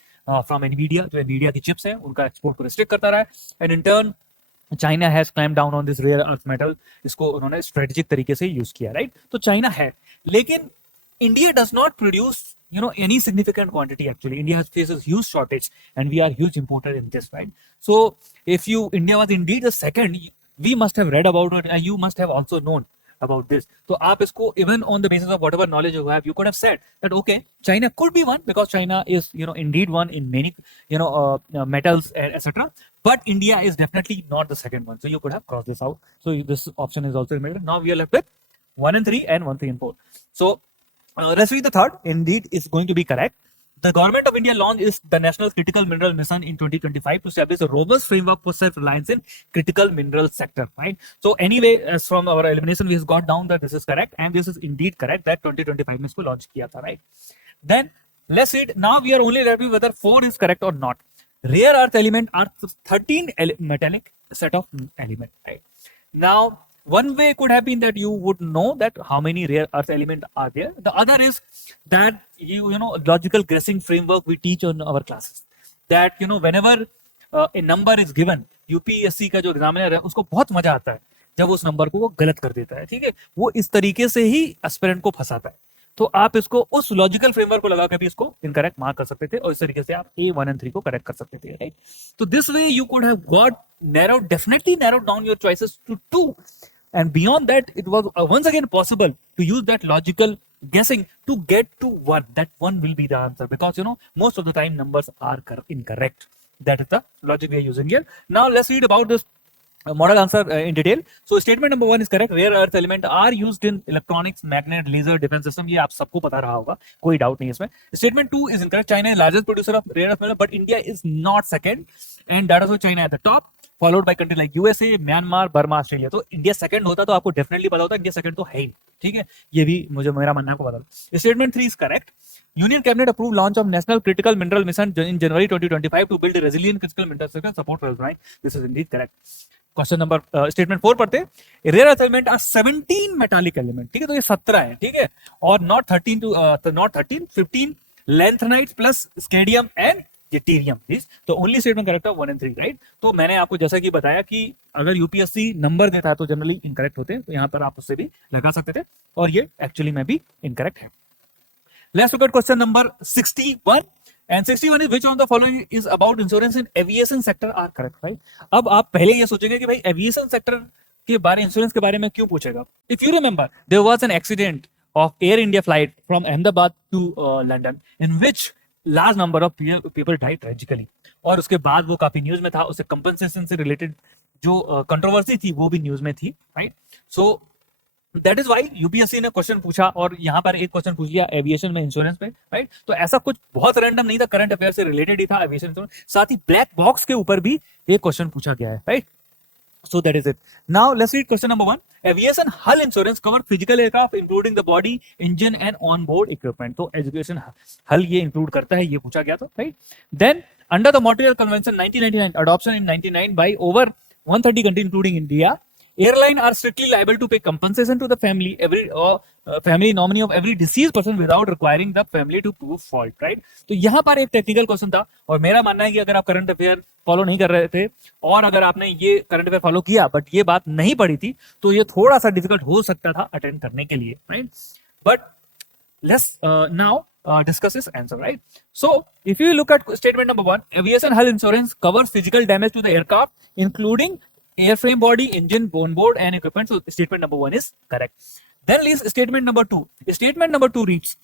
from Nvidia. जो Nvidia की chips हैं उनका export को restrict करता रहा है, and in turn China has clamped down on this rare earth metal. इसको उन्होंने strategic तरीके से use किया, right? तो China है, लेकिन India does not produce any significant quantity. Actually, India faces huge shortage, and we are huge importer in this, right? So if India was indeed the second, we must have read about it, and you must have also known about this. So aap isko, even on the basis of whatever knowledge you have, you could have said that okay, China could be one because China is indeed one in many metals and etc. But India is definitely not the second one. So you could have crossed this out. So this option is also made. Now we are left with 1 and 3 and 1, 3 and 4. So let's read the third. Indeed, is going to be correct. The government of India launched the National Critical Mineral Mission in 2025 to establish a robust framework for self-reliance in critical mineral sector. Right. So anyway, as from our elimination, we have got down that this is correct, and this is indeed correct that 2025 में इसको launch किया था. Right. Then let's read. Now we are only left with whether 4 is correct or not. Rare earth element are 13 metallic set of element. Right. Now, one way could have been that you would know that how many rare earth elements are there. The other is that logical guessing framework we teach on our classes. That whenever a number is given, UPSC का जो examiner है उसको बहुत मजा आता है जब उस नंबर को वो गलत कर देता है. ठीक है, वो इस तरीके से ही एस्पिरेंट को फंसाता है. तो आप इसको उस लॉजिकल फ्रेमवर्क को लगा के भी इसको इनकरेक्ट मार्क कर सकते थे और इस तरीके से आप A 1 and 3 को करेक्ट कर सकते थे. राइट. तो this way you could have got definitely narrowed down your choices to 2, and beyond that it was once again possible to use that logical guessing to get to 1. That 1 will be the answer because most of the time numbers are incorrect. That is the logic we are using here. Now let's read about this model answer in detail. So statement number 1 is correct. Rare earth element are used in electronics, magnet, laser, defense system. ये आप सबको पता रहा होगा, कोई doubt नहीं है इसमें. Statement 2 is incorrect. China is largest producer of rare earth metal, but India is not second, and that is why China at the top, followed by country like USA, Myanmar, Burma, Australia. तो India second होता तो आपको definitely पता होता, India second तो है ही. ठीक है, ये भी मेरा मानना आपको पता. Statement 3 is correct. Union Cabinet approved launch of National Critical Mineral Mission in January 2025 to build a resilient critical mineral sector and support right. This is indeed correct. Question number statement 4 पढ़ते. Rare earth element are 17 metallic element. ठीक है, तो ये 17 है. ठीक है, और not 13 15 lanthanide plus scandium and yttrium. तो ओनली स्टेटमेंट करेक्ट है 1 and 3. राइट. तो मैंने आपको जैसा कि बताया कि अगर यूपीएससी नंबर देता है तो जनरली इनकरेक्ट होते हैं, तो यहाँ पर आप उससे भी लगा सकते थे और ये एक्चुअली में भी इनकरेक्ट है. Let's look at question number 61. And 61 is which of the following is about insurance in aviation sector are correct, right? अब आप पहले ये सोचेंगे कि भाई एविएशन सेक्टर के बारे इंश्योरेंस के बारे में क्यों पूछेगा. If you remember, there was an accident of Air India flight from Ahmedabad to London in which large number of people died tragically. और उसके बाद वो काफी न्यूज में था, उससे कंपनसेशन से रिलेटेड जो कंट्रोवर्सी थी वो भी न्यूज में थी. Right. So that is why UPSC ने क्वेश्चन पूछा और यहाँ पर एक क्वेश्चन पूछ लिया एविएशन में इंश्योरेंस पे. राइट. तो ऐसा कुछ बहुत रैंडम नहीं था, करंट अफेयर से रिलेटेड ही था एविएशन इंश्योरेंस. साथ ही ब्लैक बॉक्स के ऊपर भी एक क्वेश्चन पूछा गया है. Right. So that is it. Now let's read question number 1. Aviation hull insurance cover physical aircraft including the body, engine and on-board equipment. तो aviation hull ये include करता है, ये पूछा गया था. Right. Then under the Montreal Convention 1999, adoption in 1999 by over 130 countries including India, airline are strictly liable to pay compensation to the family family nominee of every deceased person without requiring the family to prove fault. Right. तो यहाँ पर एक technical question था और मेरा मानना है कि अगर आप करंट अफेयर फॉलो नहीं कर रहे थे और अगर आपने ये करंट अफेयर फॉलो किया बट ये बात नहीं पढ़ी थी तो ये थोड़ा सा डिफिकल्ट हो सकता था अटेंड करने के लिए. Right. But let's now discuss this answer. Right. So if you look at statement number 1, aviation hull insurance covers physical damage to the aircraft including airframe, body, engine, onboard and equipment. So statement number 1 is correct. Then leaves statement number 2. Statement number 2 reads,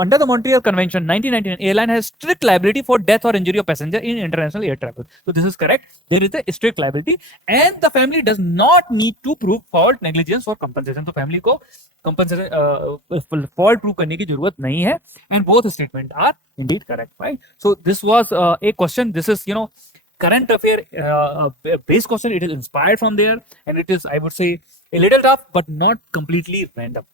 under the Montreal Convention 1999, airline has strict liability for death or injury of passenger in international air travel. So this is correct. There is a strict liability and the family does not need to prove fault, negligence or compensation. तो family को compensation fault prove करने की जरूरत नहीं है and both statement are indeed correct. Right. So this was a question. This is current affair based question. It is inspired from there, and it is, I would say, a little tough, but not completely random.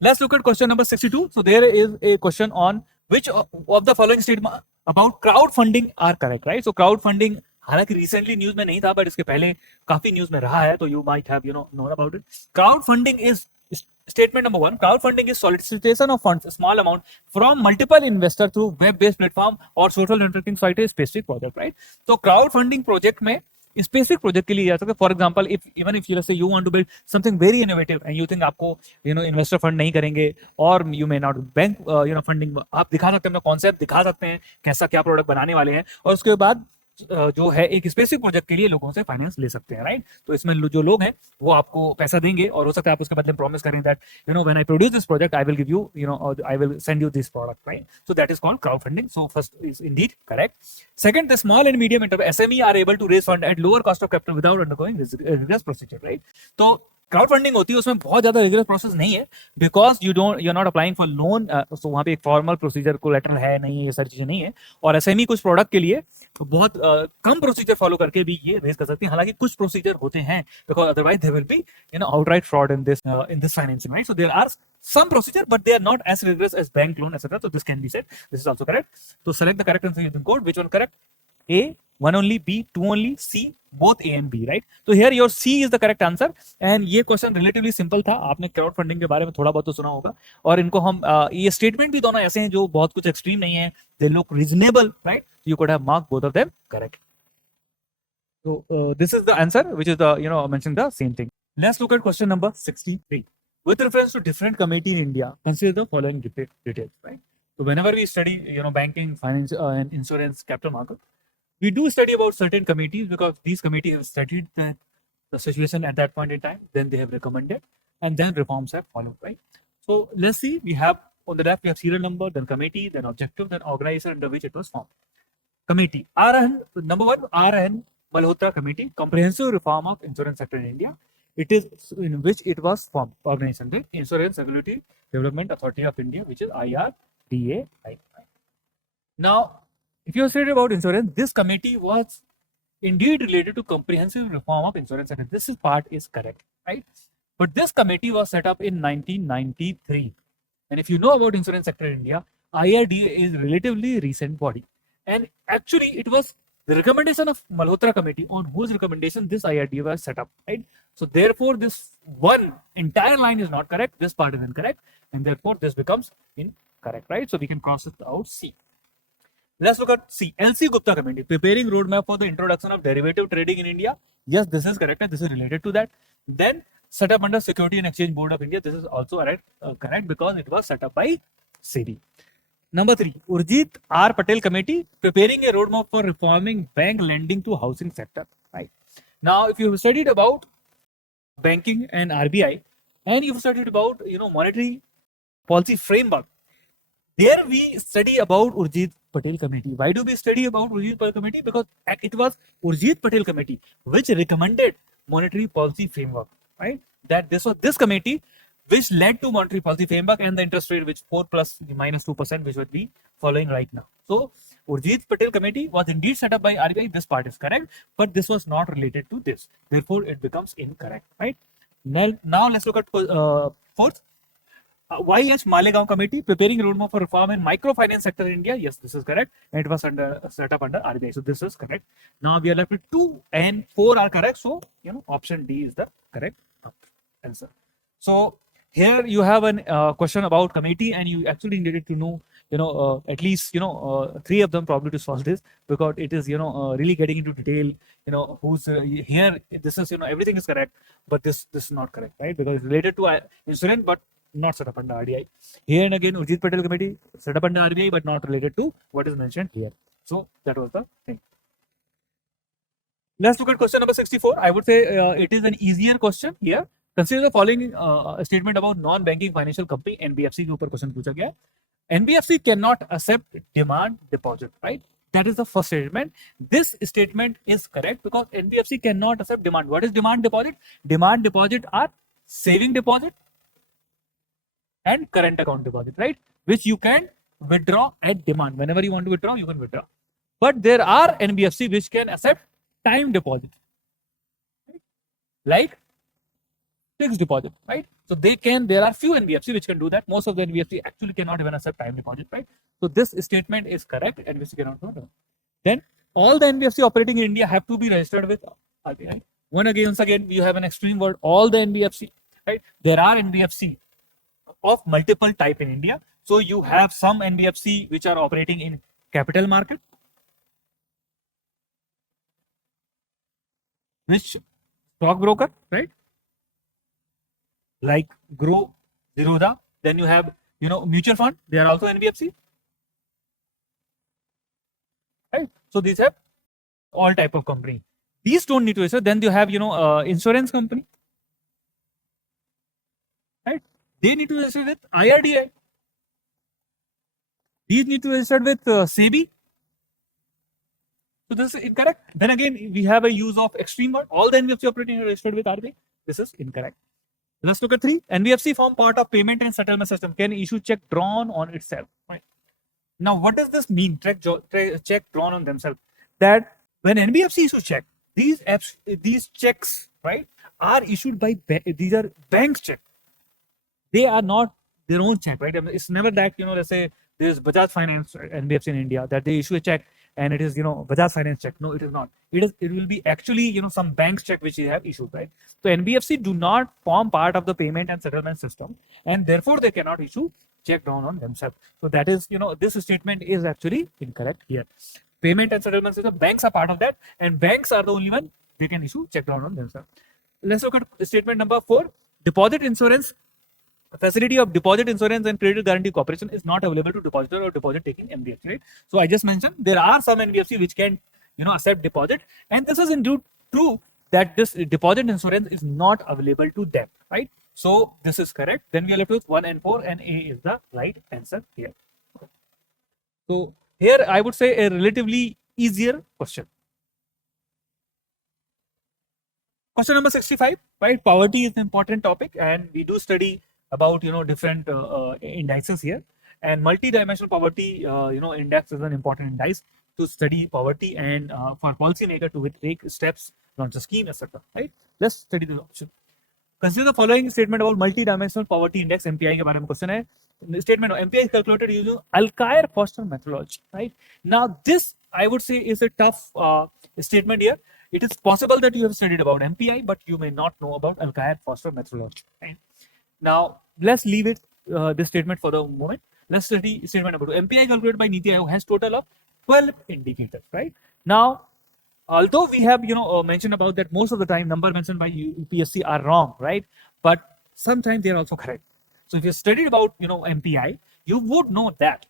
Let's look at question number 62. So there is a question on which of the following statement about crowdfunding are correct, right? So crowdfunding हालांकि recently news में नहीं था, but इसके पहले काफी news में रहा है, तो you might have known about it. Crowdfunding is statement number 1. Crowdfunding is solicitation of funds, a small amount, from multiple investors through web-based platform or social networking site, a specific project, right? So crowdfunding project में specific project के लिए जा सकते हैं. For example even if you want to build something very innovative and you think आपको investor fund नहीं करेंगे, और you may not bank funding, आप दिखा सकते हैं अपना कॉन्सेप्ट, दिखा सकते हैं कैसा क्या प्रोडक्ट बनाने वाले हैं, और उसके बाद जो है एक स्पेसिफिक प्रोजेक्ट के लिए लोगों से फाइनेंस ले सकते हैं, राइट? तो इसमें जो लोग हैं वो आपको पैसा देंगे, और हो सकता है आप उसके बदले प्रॉमिस करें that when I produce this project I will give you I will send you this product, right? So that is called crowd funding. So first is Indeed correct. Second, the small and medium enterprise SME are able to raise fund at lower cost of capital without undergoing rigorous procedure, right? तो crowd funding होती है, उसमें बहुत ज्यादा rigorous process नहीं है, because you are not applying for loan. तो वहाँ पे एक फॉर्मल प्रोसीजर कोलैटरल है नहीं है, ये सारी चीजें नहीं है. और एसएमई कुछ प्रोडक्ट के लिए बहुत कम प्रोसीजर फॉलो करके भी ये रेज कर सकती है. हालांकि कुछ प्रोसीजर होते हैं, because otherwise there will be outright fraud in this financing, right? So there are some procedure, but they are not as rigorous as bank loan, etc. So this can be said. This is also correct. So select the correct answer using code. Which one correct? A, 1 only, B, 2 only, C, both A and B, right? So here your C is the correct answer. And ये question relatively simple था. आपने crowd funding के बारे में थोड़ा बहुत तो सुना होगा. और इनको हम ये statement भी दोनों ऐसे हैं जो बहुत कुछ extreme नहीं है. They look reasonable, right? You could have marked both of them correct. So this is the answer, which is the mentioning the same thing. Let's look at question number 63. With reference to different committee in India, consider the following details, right? So whenever we study, banking, finance, and insurance, capital market, we do study about certain committees, because these committees have studied the situation at that point in time, then they have recommended, and then reforms have followed, right? So let's see, we have on the left, we have serial number, then committee, then objective, then organization under which it was formed. Committee, RN, number 1, RN Malhotra Committee, Comprehensive Reform of Insurance Sector in India. It is in which it was formed, organization, the Insurance Regulatory Development Authority of India, which is IRDAI. Now, if you are studying about insurance, this committee was indeed related to comprehensive reform of insurance sector. This part is correct, right? But this committee was set up in 1993, and if you know about insurance sector in India, IRDAI is relatively recent body, and actually it was the recommendation of Malhotra Committee, on whose recommendation this IRDAI was set up, right? So therefore, this one entire line is not correct. This part is incorrect, and therefore this becomes incorrect, right? So we can cross it out C. Let's look at C. LC Gupta Committee, preparing roadmap for the introduction of derivative trading in India. Yes, this is correct, and this is related to that. Then set up under Security and Exchange Board of India. This is also correct, because it was set up by SEBI. Number 3, Urjit R. Patel Committee, preparing a roadmap for reforming bank lending to housing sector, right? Now, if you have studied about banking and RBI, and you've studied about monetary policy framework, there we study about Urjit Patel Committee. Why do we study about Urjit Patel Committee? Because it was Urjit Patel Committee which recommended monetary policy framework, right? That this was this committee which led to monetary policy framework and the interest rate, which 4 plus minus 2%, which would be following right now. So Urjit Patel Committee was indeed set up by RBI. This part is correct, but this was not related to this. Therefore, it becomes incorrect, right? Now let's look at fourth. YH Malegaon Committee, preparing roadmap for reform in microfinance sector in India. Yes, this is correct. And it was set up under RBI. So this is correct. Now we are left with 2 and 4 are correct. So option D is the correct answer. So here you have a question about committee, and you actually needed to know at least 3 of them probably to solve this, because it is really getting into detail. Who's here, this is everything is correct, but this is not correct, right? Because it's related to insurance but not set up under RBI. Here and again, Urjit Patel Committee set up under RBI but not related to what is mentioned here. So that was the thing. Let's look at question number 64. I would say it is an easier question here. Consider the following statement about non-banking financial company. NBFC के ऊपर question पूछा गया है. NBFC cannot accept demand deposit, right? That is the first statement. This statement is correct because NBFC cannot accept demand. What is demand deposit? Demand deposit are saving deposit and current account deposit, right? Which you can withdraw at demand. Whenever you want to withdraw, you can withdraw. but there are NBFC which can accept time deposit, like fixed deposit, right? So there are few NBFC which can do that. Most of the NBFC actually cannot even accept time deposit, right? So this statement is correct. NBFC cannot do that. Then all the NBFC operating in India have to be registered with RBI. Once again, we have an extreme word. All the NBFC, right? There are NBFC of multiple type in India. So you have some NBFC which are operating in capital market, which stockbroker, right? Like Grow, Zerodha. Then you have, mutual fund. They are also NBFC, right? So these have all type of company. These don't need to register. Then you have, insurance company, right? They need to register with IRDAI. These need to register with SEBI. So this is incorrect. Then again, we have a use of extreme word. All the NBFC operating are registered with RBI. This is incorrect. Let's look at 3. NBFC form part of payment and settlement system, can issue check drawn on itself. Right? Now, what does this mean? Check drawn on themselves. That when NBFC issues check, these checks, right, are issued by these are bank check. They are not their own check, right? It's never that, let's say there's Bajaj Finance NBFC in India that they issue a check and it is, Bajaj Finance check. No, it is not. It will be actually, some bank's check which they have issued, right? So NBFC do not form part of the payment and settlement system, and therefore they cannot issue check drawn on themselves. So that is, this statement is actually incorrect here. Payment and settlement system, banks are part of that, and banks are the only one they can issue check drawn on themselves. Let's look at statement number 4. Deposit insurance. Facility of deposit insurance and credit guarantee corporation is not available to depositor or deposit taking NBFC, right? So I just mentioned there are some NBFC which can, accept deposit, and this is indeed true that this deposit insurance is not available to them, right? So this is correct. Then we are left with 1 and 4, and A is the right answer here. So here I would say a relatively easier question. Question number 65, right? Poverty is an important topic, and we do study about different indices here, and multi-dimensional poverty index is an important index to study poverty and for policymaker to take steps, launch a scheme, etc. Right? Let's study the option. Consider the following statement about multi-dimensional poverty index MPI के बारे में question है. The statement of MPI is calculated using Alkire-Foster methodology. Right? Now this I would say is a tough statement here. It is possible that you have studied about MPI, but you may not know about Alkire-Foster methodology. Right? Now, let's leave it this statement for the moment. Let's study statement number 2. MPI calculated by NITI Aayog has total of 12 indicators, right? Now, although we have mentioned about that most of the time number mentioned by UPSC are wrong, right? But sometimes they are also correct. So if you studied about MPI, you would know that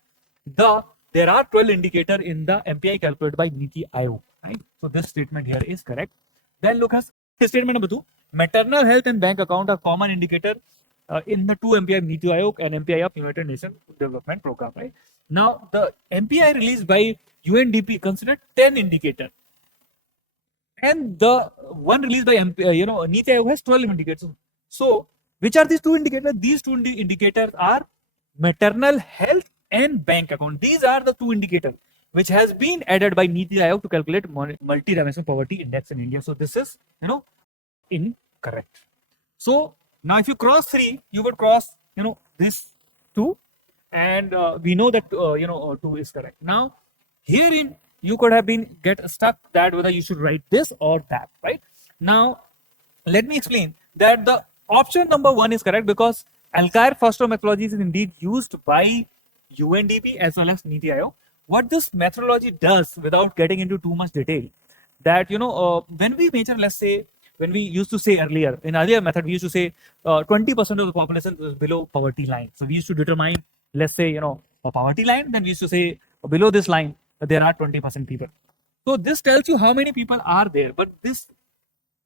there are 12 indicators in the MPI calculated by NITI Aayog, right? So this statement here is correct. Then look at statement number 2. Maternal health and bank account are common indicator in the 2 MPI of NITI Aayog and MPI of United Nations Development Program, right? Now, the MPI released by UNDP considered 10 indicators, and the one released by NITI Aayog has 12 indicators. So, which are these 2 indicators? These 2 indicators are maternal health and bank account. These are the 2 indicators which has been added by NITI Aayog to calculate multi-dimensional poverty index in India. So, this is incorrect. So now if you cross 3, you would cross this 2, and we know that 2 is correct. Now herein you could have been get stuck that whether you should write this or that, right? Now let me explain that the option number 1 is correct because Alkire-Foster methodology is indeed used by UNDP as well as NITI Aayog. What this methodology does, without getting into too much detail, that when we measure, let's say, when we used to say earlier, in earlier method, we used to say 20% of the population is below poverty line. So we used to determine, let's say, a poverty line, then we used to say below this line, there are 20% people. So this tells you how many people are there. But this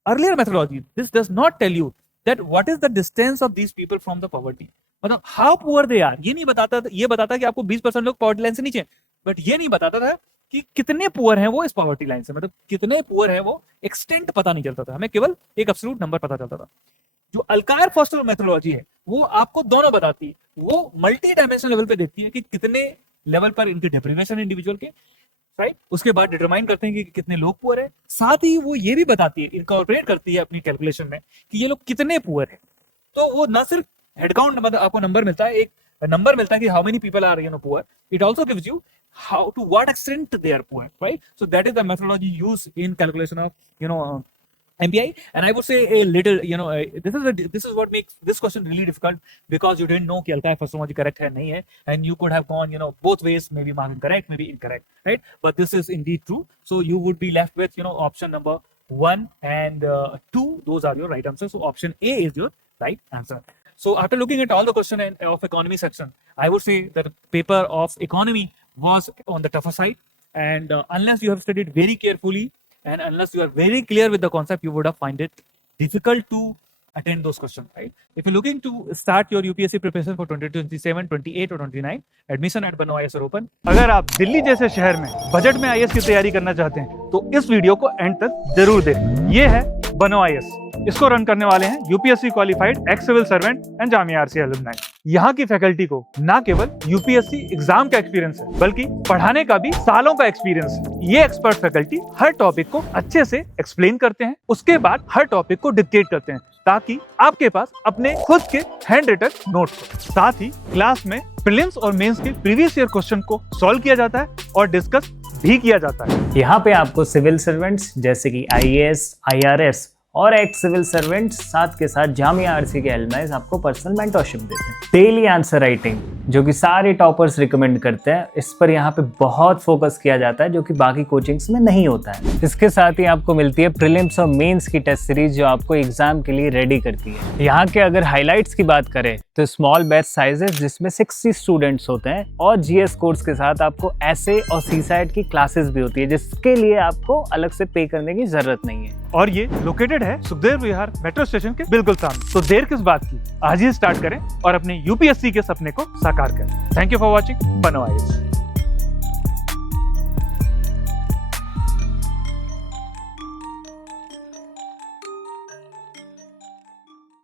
earlier methodology, this does not tell you that what is the distance of these people from the poverty. मतलब how poor they are. ये नहीं बताता, ये बताता कि आपको 20% लोग poverty line से नीचे, but ये नहीं बताता था कि कितने पुअर हैं वो इस पॉवर्टी लाइन से, मतलब कितने पुअर हैं वो एक्सटेंट पता नहीं चलता था, हमें केवल एक एब्सोल्यूट नंबर पता चलता था. जो अल्कायर-फोस्टर मेथोडोलॉजी है वो आपको दोनों बताती है, वो मल्टी डायमेंशनल लेवल पे देखती है कि कितने लेवल पर इनके डिप्रिवेशन इंडिविजुअल के, राइट। उसके बाद डिटरमाइन करते हैं कि कितने लोग पुअर है, साथ ही वो ये भी बताती है, इनकॉर्पोरेट करती है अपनी कैलकुलेशन में कि ये लोग कितने पुअर है। तो वो ना सिर्फ हेडकाउंट मतलब आपको नंबर मिलता है, एक नंबर मिलता है कि how many people are poor, it also gives you how to what extent they are poor, right? So that is the methodology used in calculation of MPI. And I would say a little this is what makes this question really difficult, because you didn't know कि alkyl epistemology correct है नहीं है, and you could have gone both ways, maybe marking correct, maybe incorrect, right? But this is indeed true. So you would be left with option number 1 and 2. Those are your right answers. So option A is your right answer. So after looking at all the question of economy section, I would say that the paper of economy was on the tougher side, and unless you have studied very carefully and unless you are very clear with the concept, you would have find it difficult to attend those questions, right? If you're looking to start your UPSC preparation for 2027, 28 or 29, admission at Bano IAS are open. अगर आप दिल्ली जैसे शहर में budget में IAS की तैयारी करना चाहते हैं तो इस वीडियो को एंड तक जरूर देखें। ये है बनो आईएएस। इसको रन करने वाले हैं UPSC qualified ex civil servant and Jamia RCA alumni. यहाँ की फैकल्टी को ना केवल यूपीएससी एग्जाम का एक्सपीरियंस है, बल्कि पढ़ाने का भी सालों का एक्सपीरियंस है। ये एक्सपर्ट फैकल्टी हर टॉपिक को अच्छे से एक्सप्लेन करते हैं, उसके बाद हर टॉपिक को डिक्टेट करते हैं ताकि आपके पास अपने खुद के हैंड रिटन नोट्स हो। साथ ही क्लास में प्रीलिम्स और मेंस के प्रीवियस ईयर क्वेश्चन को सॉल्व किया जाता है और डिस्कस भी किया जाता है। यहाँ पे आपको सिविल सर्वेंट्स जैसे कि आईएएस, आईआरएस और एक्स सिविल सर्वेंट्स साथ के साथ जामिया आरसी के एलुमनाई आपको पर्सनल मेंटरशिप देते हैं। डेली आंसर राइटिंग जो कि सारे टॉपर्स रिकमेंड करते हैं, इस पर यहाँ पे बहुत फोकस किया जाता है जो कि बाकी कोचिंग्स में नहीं होता है। इसके साथ ही आपको मिलती है प्रीलिम्स और मेंस की टेस्ट सीरीज जो आपको एग्जाम के लिए रेडी करती है। यहाँ के अगर हाईलाइट्स की बात करें तो स्मॉल बैच साइजेस जिसमें 60 स्टूडेंट्स होते हैं और जीएस कोर्स के साथ आपको एसए और सीसाइट की क्लासेस भी होती है जिसके लिए आपको अलग से पे करने की जरूरत नहीं है। और ये लोकेटेड है सुखदेव विहार मेट्रो स्टेशन के बिल्कुल सामने। तो देर किस बात की, आज ही स्टार्ट करें और अपने यूपीएससी के सपने को साकार करें। थैंक यू फॉर वॉचिंग बनो आईएएस।